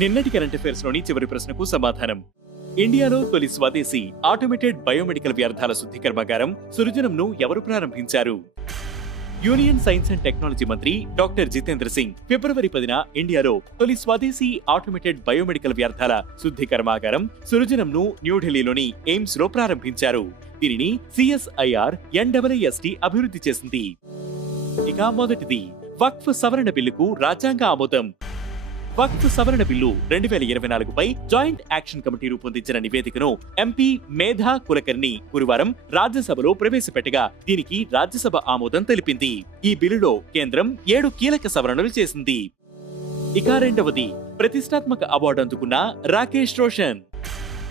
నిన్నటి current affairs లోని చివరి ప్రశ్నకు సమాధానం. ఇండియాలో తొలి స్వదేశీ ఆటోమేటెడ్ బయోమెడికల్ వ్యర్థాల శుద్ధి కర్మాగారం సృజనంను ఎవరు ప్రారంభించారు? యూనియన్ సైన్స్ అండ్ టెక్నాలజీ మంత్రి డాక్టర్ జితేంద్ర సింగ్ ఫిబ్రవరి 10న ఇండియాలో తొలి స్వదేశీ ఆటోమేటెడ్ బయోమెడికల్ వ్యర్థాల శుద్ధి కర్మాగారం సృజనంను న్యూఢిల్లీలోని ఎయిమ్స్ లో ప్రారంభించారు. దీనిని సిఎస్ఐఆర్ ఎన్డబ్ల్యూఎస్టీ అభివృద్ధి చేసింది. ఇక మొదటిది వక్ఫ్ సవరణ బిల్లుకు రాజ్యాంగ ఆమోదం. వక్ఫ్ సవరణ బిల్లు 2024పై జాయింట్ యాక్షన్ కమిటీ రూపొందించిన నివేదికను ఎంపీ మేధా కులకర్ణి గురువారం రాజ్యసభలో ప్రవేశపెట్టగా దీనికి రాజ్యసభ ఆమోదం తెలిపింది. ఈ బిల్లులో కేంద్రం 7 కీలక సవరణలు చేసింది. ఇక రెండవది ప్రతిష్టాత్మక అవార్డు అందుకున్న రాకేష్ రోషన్.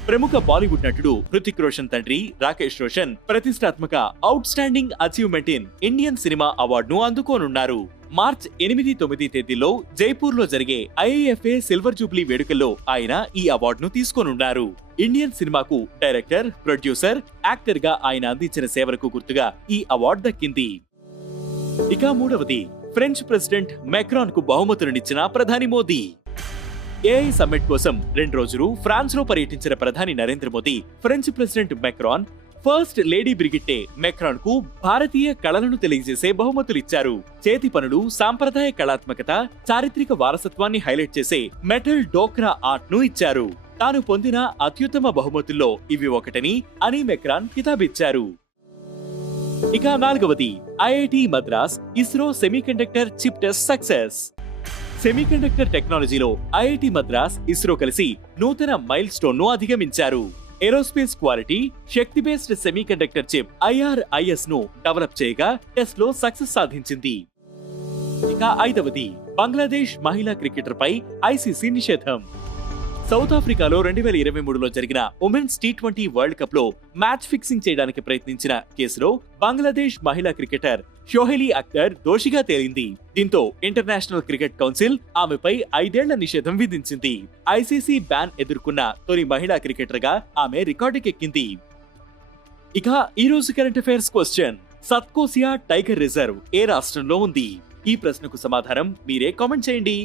ప్రముఖ బాలీవుడ్ నటుడు హృతిక్ రోషన్ తండ్రి రాకేష్ రోషన్ ప్రతిష్టాత్మక out standing achievement in Indian cinema అవార్డును అందుకోనున్నారు. మార్చ్ 8-9 తేదీల్లో జైపూర్ లో జరిగే ఐఏఎఫ్ఏ సిల్వర్ జూబ్లీ వేడుకల్లో ఆయన ఈ అవార్డును తీసుకోనున్నారు. ఇండియన్ సినిమాకు డైరెక్టర్, ప్రొడ్యూసర్, యాక్టర్ గా ఆయన అందించిన సేవలకు గుర్తుగా ఈ అవార్డు దక్కింది. ఇక మూడవది ఫ్రెంచ్ ప్రెసిడెంట్ మెక్రాన్ కు బహుమతులనిచ్చిన ప్రధాని మోదీ. ఏఐ సమ్మిట్ కోసం 2 రోజులు ఫ్రాన్స్ లో పర్యటించిన ప్రధాని Narendra Modi French president Macron, first lady Brigitte Macron కు భారతీయ కళలను తెలియజేసే బహుమతులిచ్చారు. చేతి పనులు, సాంప్రదాయ కళాత్మకత, చారిత్రక వారసత్వాన్ని హైలైట్ చేసే మెటల్ డోక్రా ఆర్ట్ ను ఇచ్చారు. తాను పొందిన అత్యుత్తమ బహుమతుల్లో ఇవి ఒకటని అని మెక్రాన్ కితాబిచ్చారు. ఇక నాలుగవది IIT Madras ISRO semiconductor chip test success. Semiconductor టెక్నాలజీలో ఐఐటి మద్రాస్, ఇస్రో కలిసి నూతన మైల్ స్టోన్ ను అధిగమించారు. ఏరోస్పేస్ క్వాలిటీ శక్తి బేస్డ్ సెమీకండక్టర్ చిప్ IRIS ను డెవలప్ చేయగా టెస్ట్ లో సక్సెస్ సాధించింది. ఇక ఐదవది బంగ్లాదేశ్ మహిళా క్రికెటర్ పై ఐసీసీ నిషేధం. సౌత్ ఆఫ్రికాలో 2023లో జరిగిన ఉమెన్స్ T20 వరల్డ్ కప్ లో మ్యాచ్ ఫిక్సింగ్ చేయడానికి ప్రయత్నించిన కేసులో బంగ్లాదేశ్ మహిళా క్రికెటర్ షోహెలీ అఖ్తర్ దోషిగా తేలింది. దీంతో ఇంటర్నేషనల్ క్రికెట్ కౌన్సిల్ ఆమెపై 5 ఏళ్ల నిషేధం విధించింది. ఐసీసీ బ్యాన్ ఎదుర్కొన్న తొలి మహిళా క్రికెటర్ గా ఆమె రికార్డుకెక్కింది. ఇక ఈ రోజు current affairs question: Satkosia tiger reserve ఏ రాష్ట్రంలో ఉంది? ఈ ప్రశ్నకు సమాధానం మీరే కామెంట్ చేయండి.